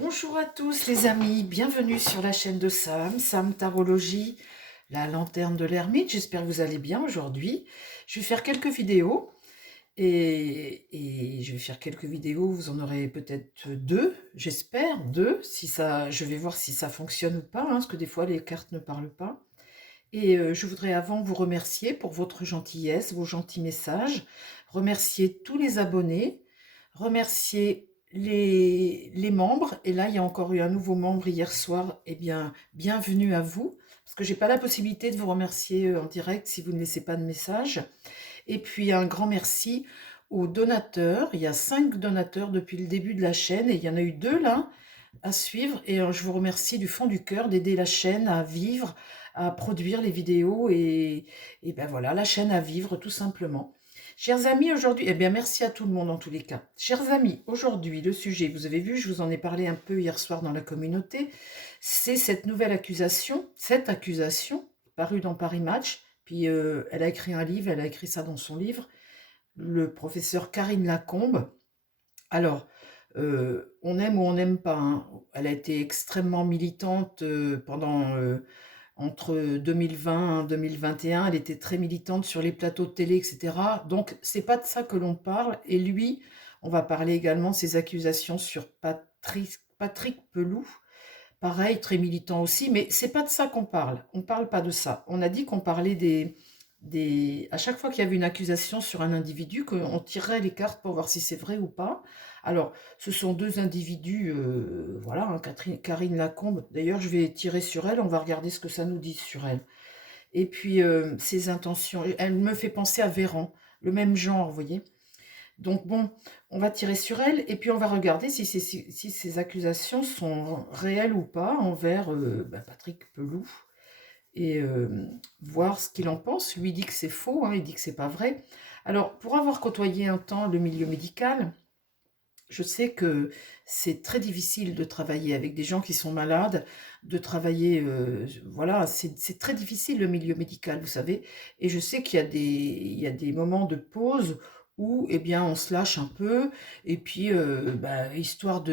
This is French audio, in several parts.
Bonjour à tous les amis, bienvenue sur la chaîne de Sam Tarologie, la lanterne de l'ermite. J'espère que vous allez bien aujourd'hui. Je vais faire quelques vidéos et je vais faire quelques vidéos, vous en aurez peut-être deux, j'espère, deux. Si ça, je vais voir si ça fonctionne ou pas, parce que des fois les cartes ne parlent pas. Et je voudrais avant vous remercier pour votre gentillesse, vos gentils messages, remercier tous les abonnés, remercier les membres. Et là, il y a encore eu un nouveau membre hier soir. Eh bien, bienvenue à vous, parce que j'ai pas la possibilité de vous remercier en direct si vous ne laissez pas de message. Et puis, un grand merci aux donateurs. Il y a 5 donateurs depuis le début de la chaîne, et il y en a eu 2 là à suivre. Et je vous remercie du fond du cœur d'aider la chaîne à vivre, à produire les vidéos et ben voilà, la chaîne à vivre tout simplement. Chers amis, aujourd'hui, eh bien merci à tout le monde en tous les cas. Chers amis, aujourd'hui, le sujet, vous avez vu, je vous en ai parlé un peu hier soir dans la communauté, c'est cette accusation parue dans Paris Match. Puis elle a écrit un livre, elle a écrit ça dans son livre, le professeur Karine Lacombe. Alors, on aime ou on n'aime pas, hein. Elle a été extrêmement militante pendant entre 2020 et 2021. Elle était très militante sur les plateaux de télé, etc. Donc, c'est pas de ça que l'on parle. Et lui, on va parler également de ses accusations sur Patrick Pelou. Pareil, très militant aussi, mais c'est pas de ça qu'on parle. On parle pas de ça. On a dit qu'on parlait à chaque fois qu'il y avait une accusation sur un individu, qu'on tirerait les cartes pour voir si c'est vrai ou pas. Alors, ce sont deux individus, voilà, hein, Karine Lacombe. D'ailleurs, je vais tirer sur elle, on va regarder ce que ça nous dit sur elle. Et puis, ses intentions, elle me fait penser à Véran, le même genre, vous voyez. Donc bon, on va tirer sur elle et puis on va regarder si ces accusations sont réelles ou pas envers Patrick Pelou et voir ce qu'il en pense. Lui dit que c'est faux, hein, il dit que c'est pas vrai. Alors, pour avoir côtoyé un temps le milieu médical, je sais que c'est très difficile de travailler avec des gens qui sont malades, de travailler, voilà, c'est très difficile le milieu médical, vous savez. Et je sais il y a des moments de pause où, eh bien, on se lâche un peu, et puis, histoire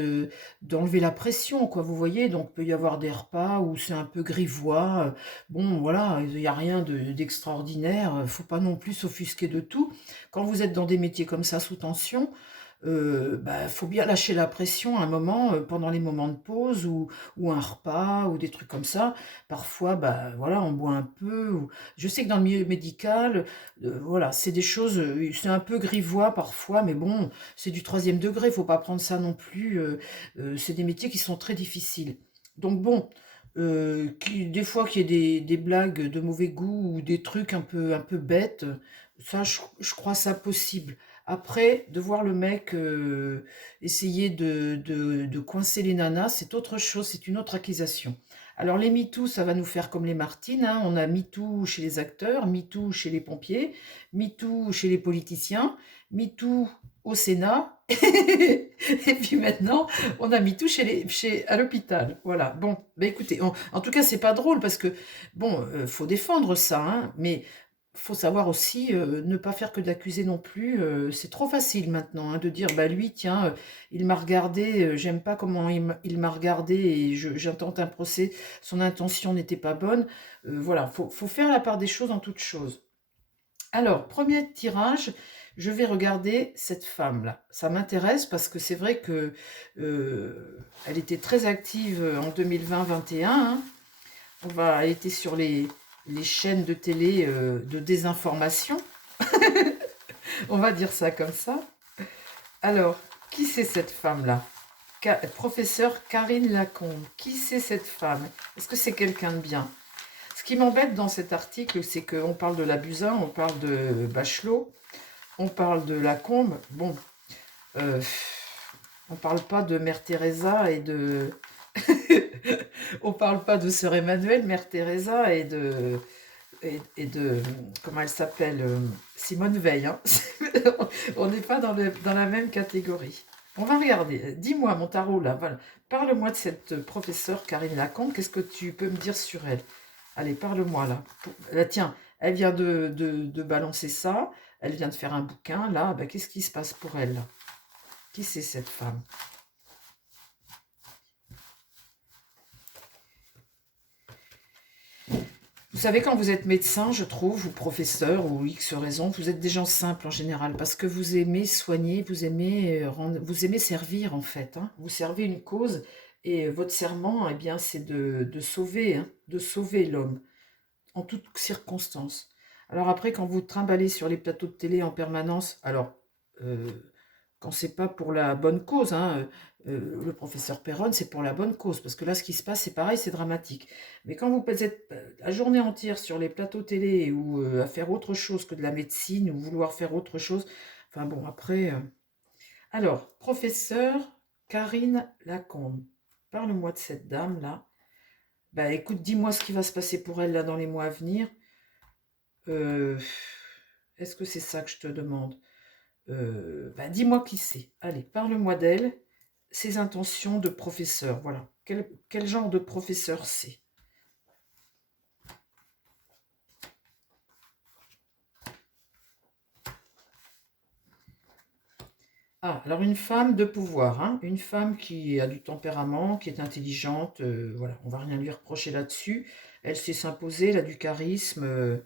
d'enlever la pression, quoi, vous voyez. Donc, il peut y avoir des repas où c'est un peu grivois. Bon, voilà, il n'y a rien d'extraordinaire. Faut pas non plus s'offusquer de tout. Quand vous êtes dans des métiers comme ça, sous tension, faut bien lâcher la pression à un moment, pendant les moments de pause ou un repas ou des trucs comme ça. Parfois, voilà, on boit un peu ou je sais que dans le milieu médical, voilà, c'est des choses, c'est un peu grivois parfois, mais bon, c'est du troisième degré, faut pas prendre ça non plus, c'est des métiers qui sont très difficiles. Donc bon, des fois qu'il y ait des blagues de mauvais goût ou des trucs un peu bêtes, ça je crois ça possible. Après, de voir le mec essayer de coincer les nanas, c'est autre chose, c'est une autre accusation. Alors les MeToo, ça va nous faire comme les Martines, hein. On a MeToo chez les acteurs, MeToo chez les pompiers, MeToo chez les politiciens, MeToo au Sénat, et puis maintenant, on a MeToo à l'hôpital. Voilà, bon, écoutez, en tout cas, c'est pas drôle parce que, bon, faut défendre ça, hein, mais faut savoir aussi ne pas faire que d'accuser non plus. C'est trop facile maintenant, hein, de dire bah lui tiens il m'a regardé, j'aime pas comment il m'a regardé et j'intente un procès. Son intention n'était pas bonne. Voilà, faut faire la part des choses en toute chose. Alors premier tirage, je vais regarder cette femme là. Ça m'intéresse parce que c'est vrai que elle était très active en 2020-21. Hein. Elle était sur les chaînes de télé de désinformation. On va dire ça comme ça. Alors, qui c'est cette femme-là? Professeur Karine Lacombe. Qui c'est cette femme? Est-ce que c'est quelqu'un de bien? Ce qui m'embête dans cet article, c'est qu'on parle de la Buzyn, on parle de Bachelot, on parle de Lacombe. Bon, euh, on parle pas de Mère Teresa et de... on parle pas de Sœur Emmanuelle, Mère Teresa et de comment elle s'appelle, Simone Veil. Hein. On n'est pas dans la même catégorie. On va regarder. Dis-moi, mon tarot, là, voilà. Parle-moi de cette professeure Karine Lacombe. Qu'est-ce que tu peux me dire sur elle? Allez, parle-moi, là. Tiens, elle vient de balancer ça. Elle vient de faire un bouquin, là. Qu'est-ce qui se passe pour elle, là? Qui c'est cette femme? savez, quand vous êtes médecin, je trouve, ou professeur, ou X raison, vous êtes des gens simples en général, parce que vous aimez soigner, vous aimez servir en fait, hein. Vous servez une cause, et votre serment, eh bien, c'est de sauver, hein, de sauver l'homme, en toutes circonstances. Alors après, quand vous trimballez sur les plateaux de télé en permanence, alors, euh, quand c'est pas pour la bonne cause, hein, le professeur Perron, c'est pour la bonne cause, parce que là, ce qui se passe, c'est pareil, c'est dramatique. Mais quand vous êtes la journée entière sur les plateaux télé ou à faire autre chose que de la médecine ou vouloir faire autre chose, enfin bon, après... Alors, professeur Karine Lacombe, parle-moi de cette dame-là. Bah écoute, dis-moi ce qui va se passer pour elle là dans les mois à venir. Euh, Est-ce que c'est ça que je te demande? Bah, dis-moi qui c'est. Allez, parle-moi d'elle, ses intentions de professeur. Voilà. Quel genre de professeur c'est? Ah, alors une femme de pouvoir, hein, une femme qui a du tempérament, qui est intelligente, voilà, on va rien lui reprocher là-dessus. Elle sait s'imposer, elle a du charisme,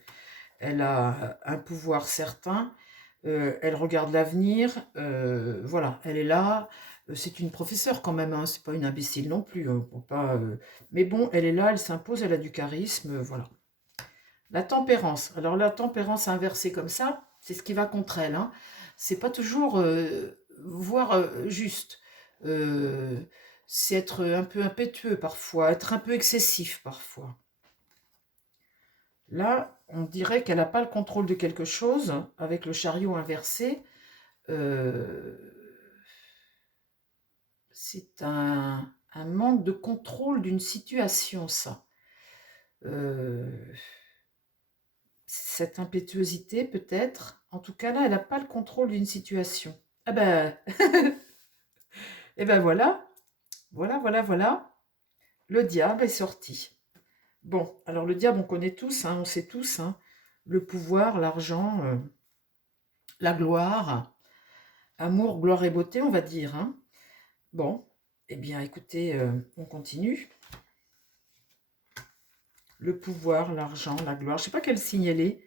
elle a un pouvoir certain, elle regarde l'avenir, voilà, elle est là. C'est une professeure quand même, hein, c'est pas une imbécile non plus, hein, faut pas, mais bon, elle est là, elle s'impose, elle a du charisme, voilà. La tempérance. Alors la tempérance inversée comme ça, c'est ce qui va contre elle, hein. C'est pas toujours voir juste. Euh, c'est être un peu impétueux parfois, être un peu excessif parfois. Là, on dirait qu'elle n'a pas le contrôle de quelque chose avec le chariot inversé. Euh, c'est un manque de contrôle d'une situation, ça. Euh, cette impétuosité, peut-être. En tout cas, là, elle n'a pas le contrôle d'une situation. Ah ben, et ben voilà, voilà. Le diable est sorti. Bon, alors le diable, on connaît tous, hein, on sait tous, hein, le pouvoir, l'argent, la gloire, amour, gloire et beauté, on va dire, hein. Bon, eh bien, écoutez, on continue. Le pouvoir, l'argent, la gloire. Je ne sais pas quel signe elle est.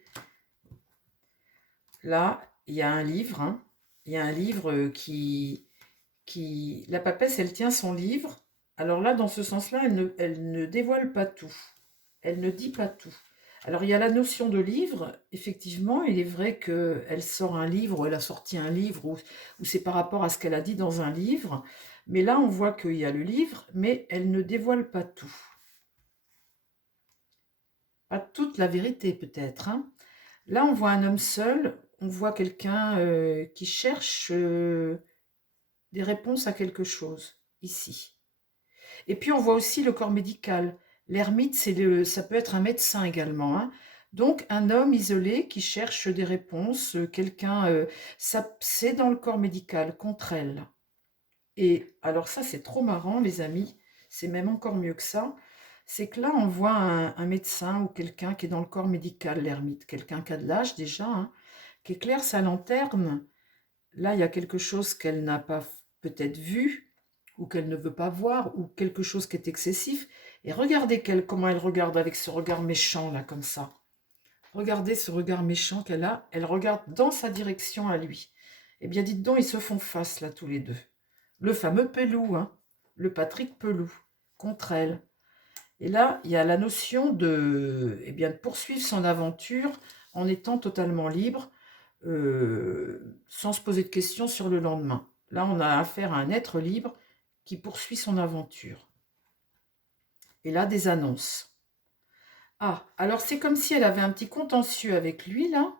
Là, il y a un livre, hein. Il y a un livre qui... La papesse, elle tient son livre. Alors là, dans ce sens-là, elle ne dévoile pas tout. Elle ne dit pas tout. Alors, il y a la notion de livre. Effectivement, il est vrai qu'elle sort un livre, ou elle a sorti un livre, ou c'est par rapport à ce qu'elle a dit dans un livre. Mais là, on voit qu'il y a le livre, mais elle ne dévoile pas tout. Pas toute la vérité, peut-être, hein. Là, on voit un homme seul, on voit quelqu'un qui cherche des réponses à quelque chose, ici. Et puis, on voit aussi le corps médical. L'ermite, ça peut être un médecin également, hein. Donc, un homme isolé qui cherche des réponses, quelqu'un, c'est dans le corps médical, contre elle. Et alors ça, c'est trop marrant, les amis. C'est même encore mieux que ça. C'est que là, on voit un médecin ou quelqu'un qui est dans le corps médical, l'ermite, quelqu'un qui a de l'âge déjà, hein, qui éclaire sa lanterne. Là, il y a quelque chose qu'elle n'a pas peut-être vu, ou qu'elle ne veut pas voir, ou quelque chose qui est excessif. Et regardez comment elle regarde avec ce regard méchant, là, comme ça. Regardez ce regard méchant qu'elle a. Elle regarde dans sa direction à lui. Eh bien, dites donc, ils se font face, là, tous les deux. Le fameux Pelou, hein, le Patrick Pelou, contre elle. Et là, il y a la notion eh bien, de poursuivre son aventure en étant totalement libre, sans se poser de questions sur le lendemain. Là, on a affaire à un être libre qui poursuit son aventure. Et là, des annonces. Ah, alors c'est comme si elle avait un petit contentieux avec lui, là.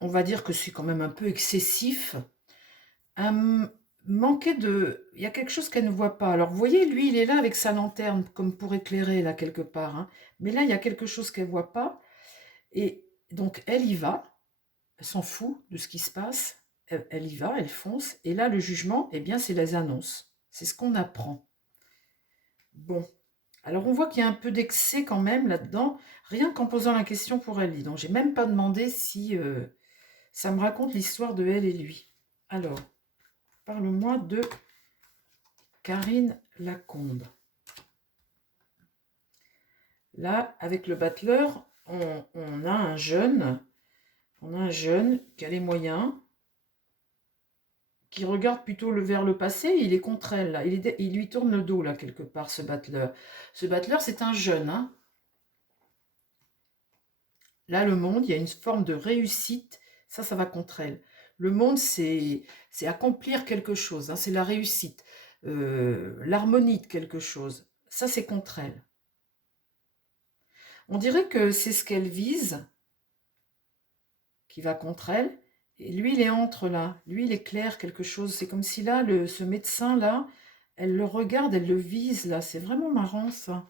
On va dire que c'est quand même un peu excessif. Un manquer de... Il y a quelque chose qu'elle ne voit pas. Alors, vous voyez, lui, il est là avec sa lanterne, comme pour éclairer, là, quelque part, hein. Mais là, il y a quelque chose qu'elle ne voit pas. Et donc, elle y va. Elle s'en fout de ce qui se passe. Elle y va, elle fonce. Et là, le jugement, eh bien, c'est les annonces. C'est ce qu'on apprend. Bon. Alors, on voit qu'il y a un peu d'excès quand même là-dedans, rien qu'en posant la question pour elle. Donc, j'ai même pas demandé si ça me raconte l'histoire de elle et lui. Alors, parle-moi de Karine Lacombe. Là, avec le battleur, on a un jeune, qui a les moyens, qui regarde plutôt vers le passé, il est contre elle, là. Il lui tourne le dos, là, quelque part, ce battleur. Ce battleur, c'est un jeune, hein. Là, le monde, il y a une forme de réussite, ça va contre elle. Le monde, c'est accomplir quelque chose, hein, c'est la réussite, l'harmonie de quelque chose. Ça, c'est contre elle. On dirait que c'est ce qu'elle vise, qui va contre elle, et lui, il est entre là. Lui, il éclaire quelque chose. C'est comme si là, ce médecin-là, elle le regarde, elle le vise, là. C'est vraiment marrant, ça.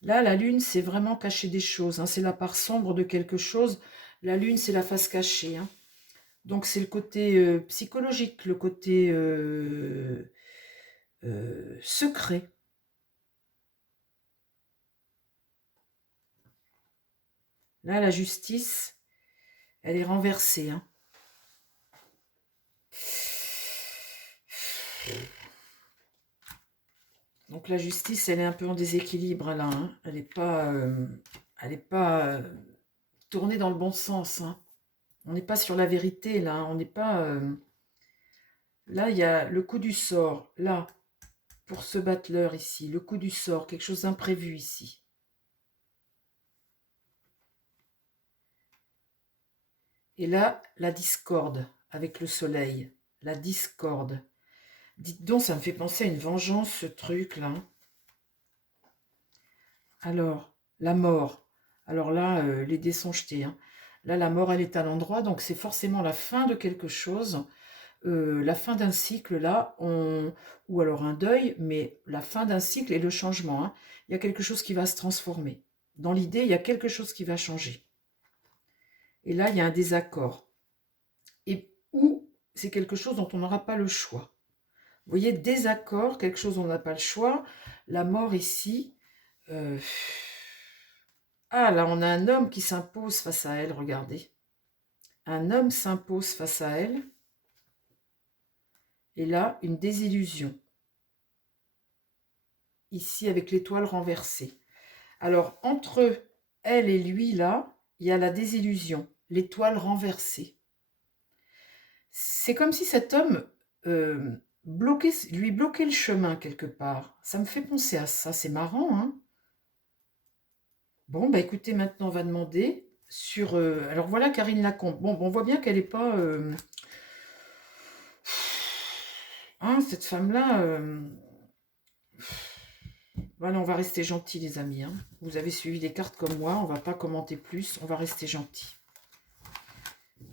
Là, la lune, c'est vraiment cacher des choses, hein. C'est la part sombre de quelque chose. La lune, c'est la face cachée, hein. Donc, c'est le côté psychologique, le côté secret. Là, la justice, elle est renversée, hein. Donc la justice, elle est un peu en déséquilibre là, hein. Elle est pas tournée dans le bon sens, hein. On n'est pas sur la vérité là, hein. On n'est pas. Là, il y a le coup du sort, là, pour ce battleur ici, le coup du sort, quelque chose d'imprévu ici. Et là, la discorde avec le soleil, la discorde. Dites donc, ça me fait penser à une vengeance, ce truc-là. Alors, la mort. Alors là, les dés sont jetés, hein. Là, la mort, elle est à l'endroit, donc c'est forcément la fin de quelque chose, la fin d'un cycle, là, ou alors un deuil, mais la fin d'un cycle et le changement, hein. Il y a quelque chose qui va se transformer. Dans l'idée, il y a quelque chose qui va changer. Et là, il y a un désaccord. Et ou c'est quelque chose dont on n'aura pas le choix. Vous voyez, désaccord, quelque chose dont on n'a pas le choix. La mort ici. Ah, là, on a un homme qui s'impose face à elle, regardez. Un homme s'impose face à elle. Et là, une désillusion. Ici, avec l'étoile renversée. Alors, entre elle et lui, là, il y a la désillusion, l'étoile renversée. C'est comme si cet homme lui bloquait le chemin quelque part. Ça me fait penser à ça, c'est marrant, hein. Bon, bah écoutez, maintenant on va demander sur... alors voilà Karine Lacombe. Bon, on voit bien qu'elle n'est pas... hein, cette femme-là... Voilà, on va rester gentil les amis, hein. Vous avez suivi les cartes comme moi, on va pas commenter plus, on va rester gentil.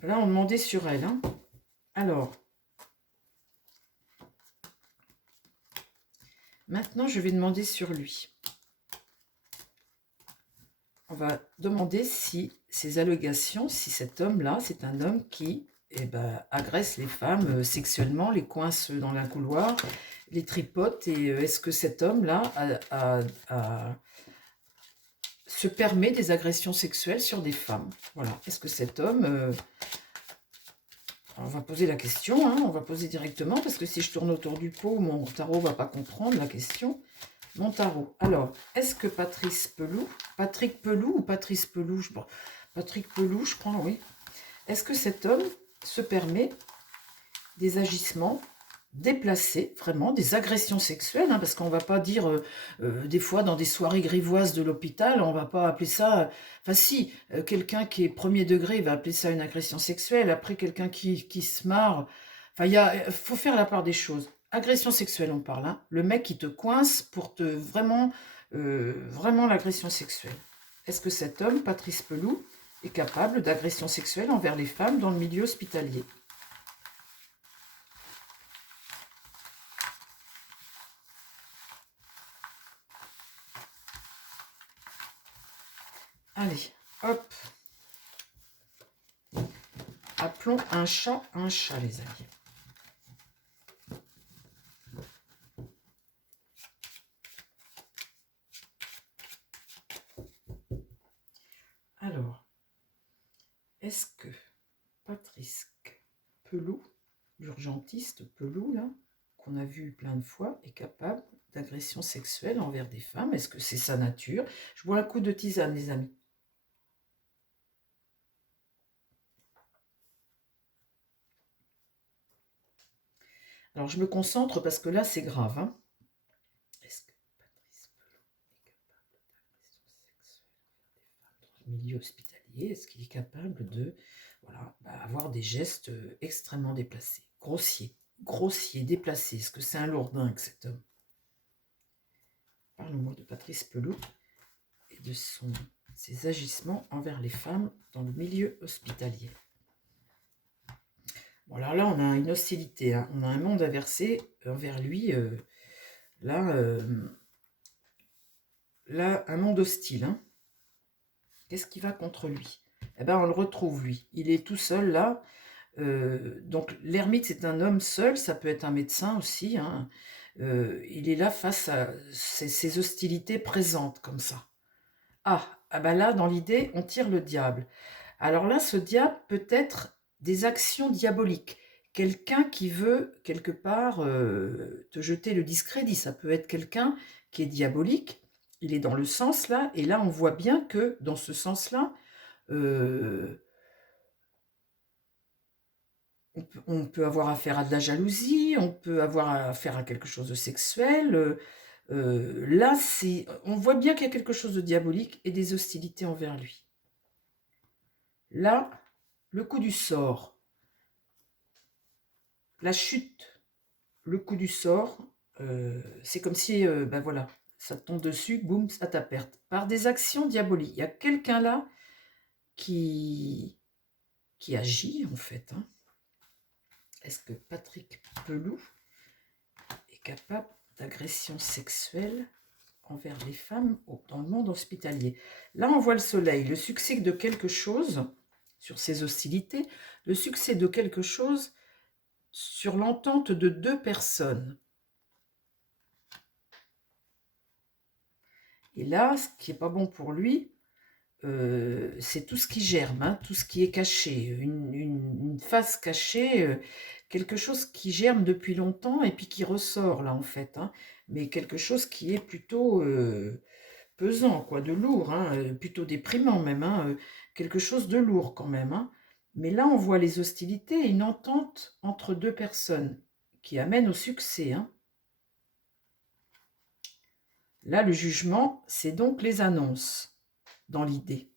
Là, on demandait sur elle, hein. Alors, maintenant je vais demander sur lui. On va demander si ces allégations, si cet homme-là, c'est un homme qui agresse les femmes sexuellement, les coince dans un couloir, les tripote, et est-ce que cet homme-là se permet des agressions sexuelles sur des femmes? Voilà. Est-ce que cet homme... on va poser la question, hein, on va poser directement, parce que si je tourne autour du pot, mon tarot ne va pas comprendre la question. Mon tarot. Alors, est-ce que Patrick Pelou, ou Patrice Pelou, Patrick Pelou, je crois, oui. Est-ce que cet homme se permet des agissements déplacés, vraiment, des agressions sexuelles, hein, parce qu'on ne va pas dire, des fois, dans des soirées grivoises de l'hôpital, on ne va pas appeler ça... Enfin si, quelqu'un qui est premier degré va appeler ça une agression sexuelle, après quelqu'un qui se marre... Enfin, il faut faire la part des choses. Agression sexuelle, on parle, hein. Le mec qui te coince pour te... Vraiment, vraiment l'agression sexuelle. Est-ce que cet homme, Patrice Pelou, est capable d'agression sexuelle envers les femmes dans le milieu hospitalier? Allez, hop. Appelons un chat, les amis. Alors, est-ce que Patrice Pelou, l'urgentiste Pelou, là, qu'on a vu plein de fois, est capable d'agression sexuelle envers des femmes. Est-ce que c'est sa nature? Je bois un coup de tisane, les amis. Alors, je me concentre parce que là, c'est grave. Hein. Est-ce que Patrice Pelot est capable d'agression sexuelle envers des femmes dans le milieu hospitalier? Est-ce qu'il est capable de voilà, avoir des gestes extrêmement déplacés, grossiers, déplacés? Est-ce que c'est un lourdingue, cet homme? Parle-moi de Patrice Pelot et de ses agissements envers les femmes dans le milieu hospitalier. Bon, alors là, on a une hostilité, hein. On a un monde inversé envers lui. Là, un monde hostile. Hein. Qu'est-ce qui va contre lui? Eh bien, on le retrouve, lui. Il est tout seul, là. Donc, l'ermite, c'est un homme seul. Ça peut être un médecin aussi. Hein. Il est là face à ces hostilités présentes, comme ça. Ah ben là, dans l'idée, on tire le diable. Alors là, ce diable peut être des actions diaboliques. Quelqu'un qui veut, quelque part, te jeter le discrédit. Ça peut être quelqu'un qui est diabolique. Il est dans le sens là. Et là, on voit bien que dans ce sens-là, on peut avoir affaire à de la jalousie, on peut avoir affaire à quelque chose de sexuel. Là, on voit bien qu'il y a quelque chose de diabolique et des hostilités envers lui. Là, le coup du sort, la chute, le coup du sort, c'est comme si, ben voilà, ça te tombe dessus, boum, à ta perte. Par des actions diaboliques. Il y a quelqu'un là qui agit, en fait. Hein. Est-ce que Patrick Pelou est capable d'agression sexuelle envers les femmes dans le monde hospitalier? Là, on voit le soleil, le succès de quelque chose sur ces hostilités, le succès de quelque chose sur l'entente de deux personnes. Et là, ce qui n'est pas bon pour lui, c'est tout ce qui germe, hein, tout ce qui est caché, une face cachée, quelque chose qui germe depuis longtemps et puis qui ressort là en fait, hein, mais quelque chose qui est plutôt pesant, quoi, de lourd, hein, plutôt déprimant même, hein, quelque chose de lourd quand même. Hein. Mais là, on voit les hostilités et une entente entre deux personnes qui amène au succès. Hein. Là, le jugement, c'est donc les annonces, dans l'idée.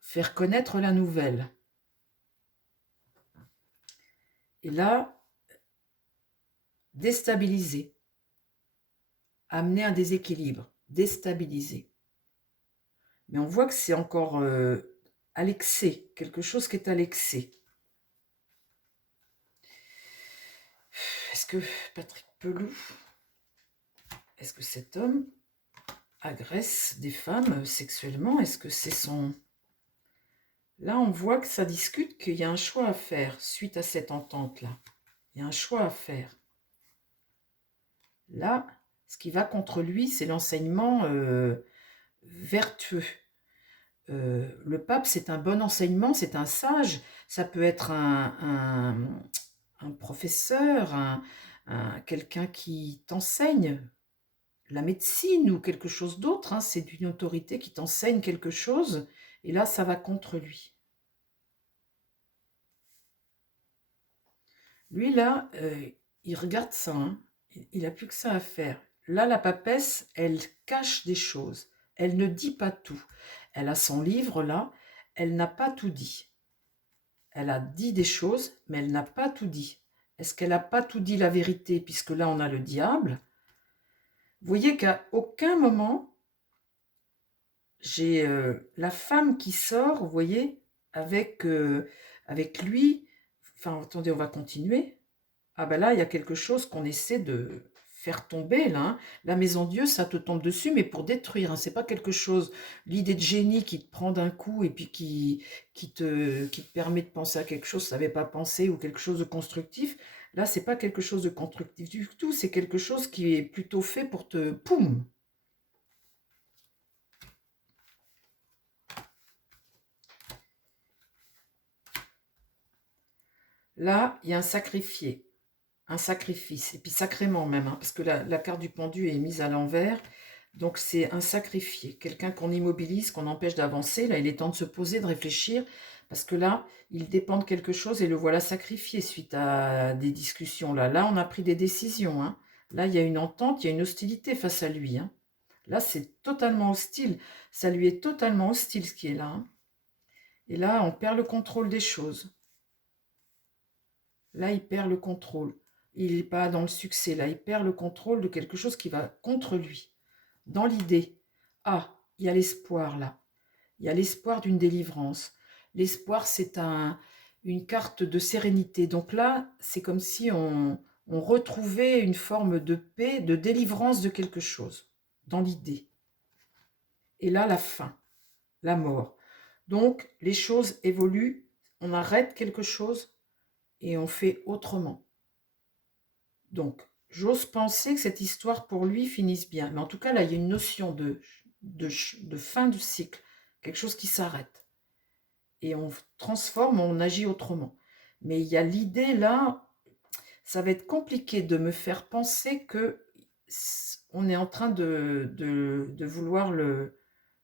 Faire connaître la nouvelle. Et là, déstabiliser. Amener un déséquilibre. Déstabiliser. Mais on voit que c'est encore à l'excès. Quelque chose qui est à l'excès. Est-ce que Patrick Pelou, est-ce que cet homme agresse des femmes sexuellement? Est-ce que c'est son... Là, on voit que ça discute, qu'il y a un choix à faire suite à cette entente-là. Il y a un choix à faire. Là, ce qui va contre lui, c'est l'enseignement vertueux. Le pape, c'est un bon enseignement, c'est un sage. Ça peut être un professeur, quelqu'un qui t'enseigne la médecine ou quelque chose d'autre. Hein. C'est une autorité qui t'enseigne quelque chose. Et là, ça va contre lui. Lui, là, il regarde ça. Hein. Il n'a plus que ça à faire. Là, la papesse, elle cache des choses. Elle ne dit pas tout. Elle a son livre, là. Elle n'a pas tout dit. Elle a dit des choses, mais elle n'a pas tout dit. Est-ce qu'elle n'a pas tout dit la vérité, puisque là, on a le diable? Vous voyez qu'à aucun moment, j'ai la femme qui sort, vous voyez, avec lui. Enfin, attendez, on va continuer. Ah ben là, il y a quelque chose qu'on essaie de faire tomber, là. Hein. La maison Dieu, ça te tombe dessus, mais pour détruire. Hein. C'est pas quelque chose, l'idée de génie qui te prend d'un coup et puis qui te permet de penser à quelque chose que tu n'avais pas pensé ou quelque chose de constructif. Là, c'est pas quelque chose de constructif du tout. C'est quelque chose qui est plutôt fait pour te... Poum! Là, il y a un sacrifié. un sacrifice, et puis sacrément même, hein, parce que la carte du pendu est mise à l'envers, donc c'est un sacrifié, quelqu'un qu'on immobilise, qu'on empêche d'avancer. Là, il est temps de se poser, de réfléchir, parce que là, il dépend de quelque chose et le voilà sacrifié suite à des discussions. Là, on a pris des décisions, hein. Là, il y a une entente, il y a une hostilité face à lui, hein. Là, c'est totalement hostile. Ça lui est totalement hostile ce qui est là, hein. Et là, on perd le contrôle des choses. Là, il perd le contrôle. Il n'est pas dans le succès. Là, il perd le contrôle de quelque chose qui va contre lui. Dans l'idée, ah, il y a l'espoir là. Il y a l'espoir d'une délivrance. L'espoir, c'est une carte de sérénité. Donc là, c'est comme si on retrouvait une forme de paix, de délivrance de quelque chose, dans l'idée. Et là, la fin, la mort. Donc, les choses évoluent, on arrête quelque chose et on fait autrement. Donc, j'ose penser que cette histoire pour lui finisse bien. Mais en tout cas, là, il y a une notion de fin du cycle, quelque chose qui s'arrête. Et on transforme, on agit autrement. Mais il y a l'idée là, ça va être compliqué de me faire penser que on est en train de vouloir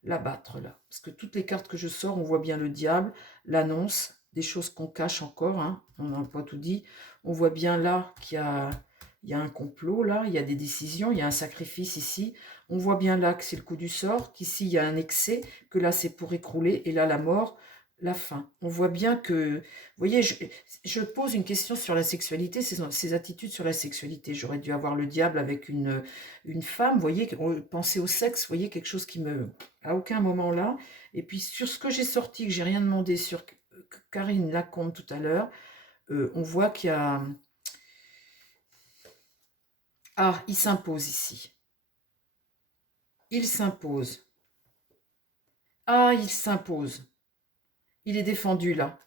l'abattre là. Parce que toutes les cartes que je sors, on voit bien le diable, l'annonce, des choses qu'on cache encore, hein, on n'a pas tout dit. On voit bien là il y a un complot, là, il y a des décisions, il y a un sacrifice ici. On voit bien là que c'est le coup du sort, qu'ici il y a un excès, que là c'est pour écrouler, et là la mort, la fin. On voit bien que, vous voyez, je pose une question sur la sexualité, ses attitudes sur la sexualité. J'aurais dû avoir le diable avec une femme, vous voyez, penser au sexe, vous voyez, quelque chose qui me... à aucun moment là. Et puis sur ce que j'ai sorti, que j'ai rien demandé sur Karine Lacombe tout à l'heure, on voit qu'il y a... Ah, il s'impose ici. Il s'impose. Ah, il s'impose. Il est défendu là.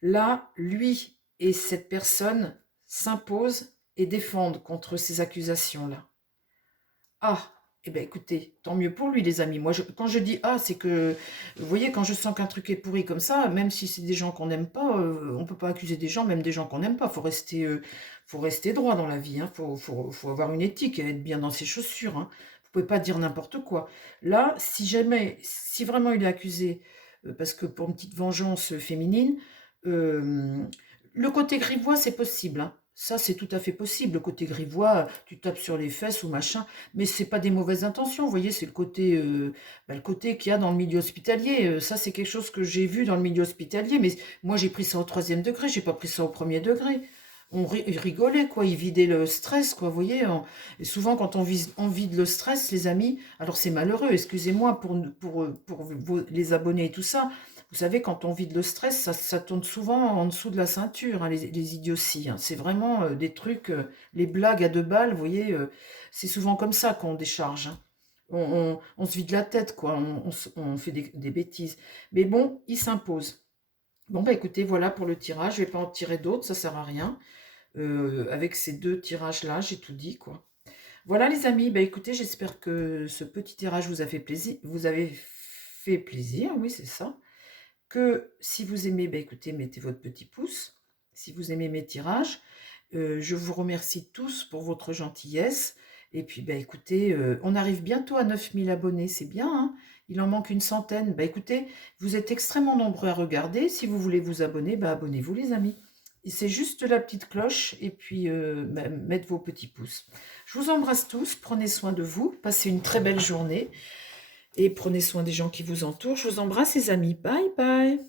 Là, lui et cette personne s'imposent et défendent contre ces accusations-là. Ah, eh bien écoutez, tant mieux pour lui les amis. Moi, quand je dis ah, c'est que, vous voyez, quand je sens qu'un truc est pourri comme ça, même si c'est des gens qu'on n'aime pas, on ne peut pas accuser des gens, même des gens qu'on n'aime pas. Faut rester droit dans la vie, hein. Faut avoir une éthique et être bien dans ses chaussures, hein. Vous pouvez pas dire n'importe quoi. Là, si vraiment il est accusé, parce que pour une petite vengeance féminine, euh, le côté grivois, c'est possible, hein. Ça, c'est tout à fait possible. Le côté grivois, tu tapes sur les fesses ou machin, mais c'est pas des mauvaises intentions, vous voyez, c'est le côté qu'il y a dans le milieu hospitalier. Ça, c'est quelque chose que j'ai vu dans le milieu hospitalier, mais moi, j'ai pris ça au troisième degré, j'ai pas pris ça au premier degré. Ils rigolaient, quoi, ils vidaient le stress, quoi, vous voyez. Et souvent, quand on vide le stress, les amis, alors c'est malheureux, excusez-moi les abonnés et tout ça. Vous savez, quand on vide le stress, ça tourne souvent en dessous de la ceinture, hein, les idioties, hein. C'est vraiment des trucs, les blagues à 2 balles, vous voyez, c'est souvent comme ça qu'on décharge, hein. On se vide la tête, quoi, on fait des bêtises. Mais bon, il s'impose. Bon, bah écoutez, voilà pour le tirage, je vais pas en tirer d'autres, ça sert à rien. Avec ces 2 tirages-là, j'ai tout dit, quoi. Voilà les amis, bah écoutez, j'espère que ce petit tirage vous a fait plaisir. Vous avez fait plaisir, oui, c'est ça. Que si vous aimez, bah écoutez, mettez votre petit pouce. Si vous aimez mes tirages, je vous remercie tous pour votre gentillesse. Et puis, bah écoutez, on arrive bientôt à 9000 abonnés, c'est bien, hein. Il en manque une centaine. Bah écoutez, vous êtes extrêmement nombreux à regarder. Si vous voulez vous abonner, bah abonnez-vous les amis. C'est juste la petite cloche et puis mettre vos petits pouces. Je vous embrasse tous, prenez soin de vous, passez une très belle journée et prenez soin des gens qui vous entourent. Je vous embrasse les amis, bye bye.